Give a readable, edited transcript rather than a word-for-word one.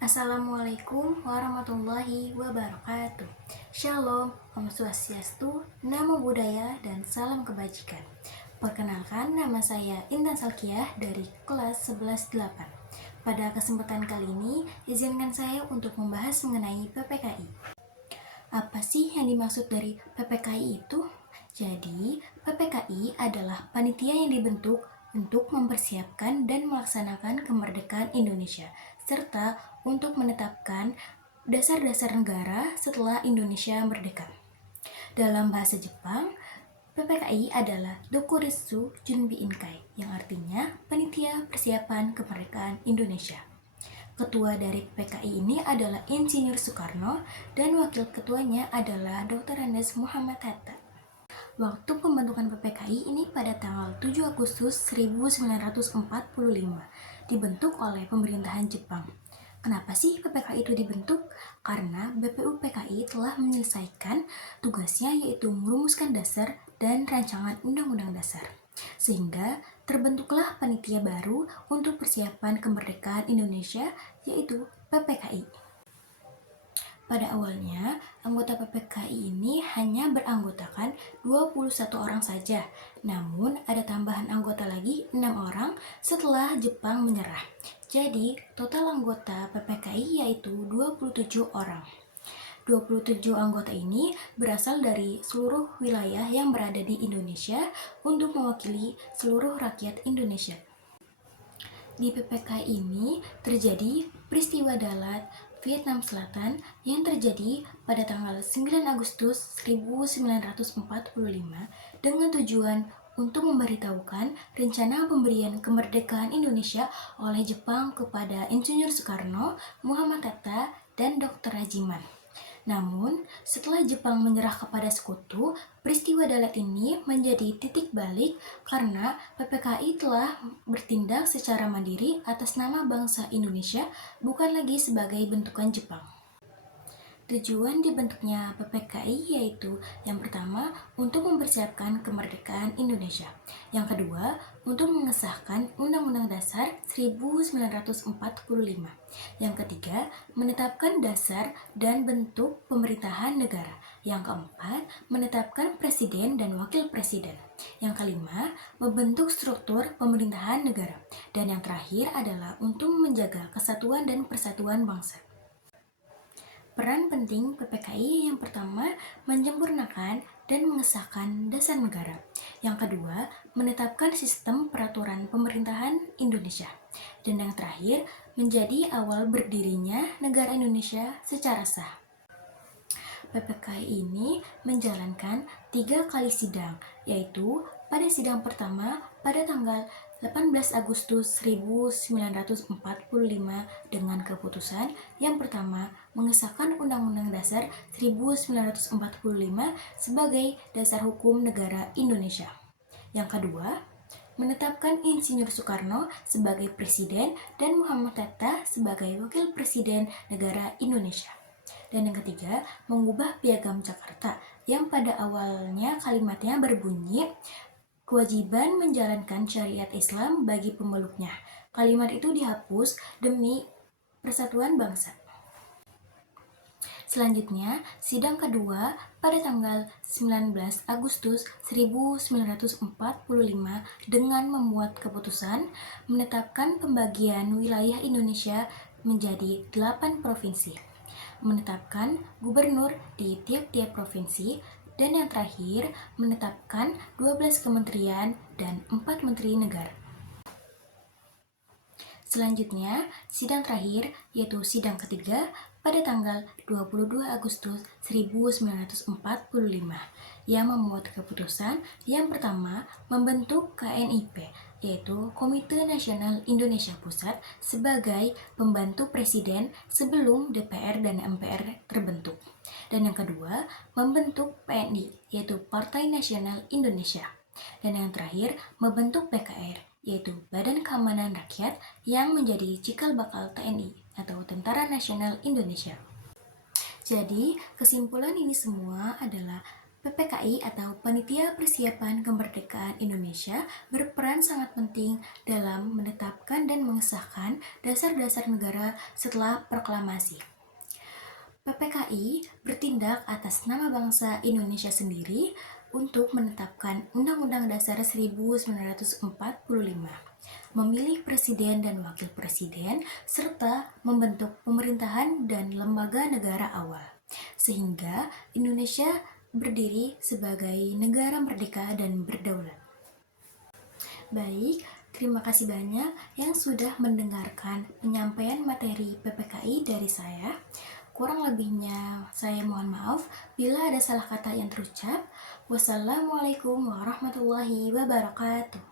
Assalamualaikum warahmatullahi wabarakatuh. Shalom, Om Swastiastu, Namo Buddhaya, dan salam kebajikan. Perkenalkan, nama saya Intan Salkiah dari kelas 11-8. Pada kesempatan kali ini, izinkan saya untuk membahas mengenai PPKI. Apa sih yang dimaksud dari PPKI itu? Jadi, PPKI adalah panitia yang dibentuk untuk mempersiapkan dan melaksanakan kemerdekaan Indonesia, serta untuk menetapkan dasar-dasar negara setelah Indonesia merdeka. Dalam bahasa Jepang, PPKI adalah Dokuritsu Junbi Inkai, yang artinya Panitia Persiapan Kemerdekaan Indonesia. Ketua dari PPKI ini adalah Insinyur Soekarno dan wakil ketuanya adalah Dr. Andes Muhammad Hatta. Waktu pembentukan PPKI ini pada tanggal 7 Agustus 1945 dibentuk oleh pemerintahan Jepang. Kenapa sih PPKI itu dibentuk? Karena BPUPKI telah menyelesaikan tugasnya, yaitu merumuskan dasar dan rancangan Undang-Undang Dasar. Sehingga terbentuklah panitia baru untuk persiapan kemerdekaan Indonesia, yaitu PPKI. Pada awalnya, anggota PPKI ini hanya beranggotakan 21 orang saja. Namun, ada tambahan anggota lagi 6 orang setelah Jepang menyerah. Jadi, total anggota PPKI yaitu 27 orang. 27 anggota ini berasal dari seluruh wilayah yang berada di Indonesia untuk mewakili seluruh rakyat Indonesia. Di PPKI ini terjadi peristiwa Dalat Vietnam Selatan yang terjadi pada tanggal 9 Agustus 1945 dengan tujuan untuk memberitahukan rencana pemberian kemerdekaan Indonesia oleh Jepang kepada Insinyur Soekarno, Muhammad Hatta, dan Dr. Rajiman. Namun, setelah Jepang menyerah kepada sekutu, peristiwa Dalat ini menjadi titik balik karena PPKI telah bertindak secara mandiri atas nama bangsa Indonesia, bukan lagi sebagai bentukan Jepang. Tujuan dibentuknya PPKI yaitu yang pertama, untuk mempersiapkan kemerdekaan Indonesia. Yang kedua, untuk mengesahkan Undang-Undang Dasar 1945. Yang ketiga, menetapkan dasar dan bentuk pemerintahan negara. Yang keempat, menetapkan presiden dan wakil presiden. Yang kelima, membentuk struktur pemerintahan negara. Dan yang terakhir adalah untuk menjaga kesatuan dan persatuan bangsa. Peran penting PPKI yang pertama, menyempurnakan dan mengesahkan dasar negara. Yang kedua, menetapkan sistem peraturan pemerintahan Indonesia. Dan yang terakhir, menjadi awal berdirinya negara Indonesia secara sah. PPKI ini menjalankan 3 kali sidang, yaitu pada sidang pertama pada tanggal 18 Agustus 1945 dengan keputusan yang pertama, mengesahkan Undang-Undang Dasar 1945 sebagai dasar hukum negara Indonesia. Yang kedua, menetapkan Insinyur Soekarno sebagai presiden dan Muhammad Hatta sebagai wakil presiden negara Indonesia. Dan yang ketiga, mengubah Piagam Jakarta yang pada awalnya kalimatnya berbunyi kewajiban menjalankan syariat Islam bagi pemeluknya. Kalimat itu dihapus demi persatuan bangsa. Selanjutnya, sidang kedua pada tanggal 19 Agustus 1945 dengan memuat keputusan menetapkan pembagian wilayah Indonesia menjadi 8 provinsi, menetapkan gubernur di tiap-tiap provinsi, dan yang terakhir menetapkan 12 kementerian dan 4 menteri negara. Selanjutnya, sidang terakhir yaitu sidang ketiga pada tanggal 22 Agustus 1945 yang memuat keputusan yang pertama, membentuk KNIP yaitu Komite Nasional Indonesia Pusat sebagai pembantu presiden sebelum DPR dan MPR terbentuk. Dan yang kedua, membentuk PNI yaitu Partai Nasional Indonesia. Dan yang terakhir, membentuk PKR yaitu Badan Keamanan Rakyat yang menjadi cikal bakal TNI atau Tentara Nasional Indonesia. Jadi, kesimpulan ini semua adalah PPKI atau Panitia Persiapan Kemerdekaan Indonesia berperan sangat penting dalam menetapkan dan mengesahkan dasar-dasar negara setelah proklamasi. PPKI bertindak atas nama bangsa Indonesia sendiri untuk menetapkan Undang-Undang Dasar 1945, memilih presiden dan wakil presiden, serta membentuk pemerintahan dan lembaga negara awal, sehingga Indonesia berdiri sebagai negara merdeka dan berdaulat. Baik, terima kasih banyak yang sudah mendengarkan penyampaian materi PPKI dari saya. Kurang lebihnya saya mohon maaf bila ada salah kata yang terucap. Wassalamualaikum warahmatullahi wabarakatuh.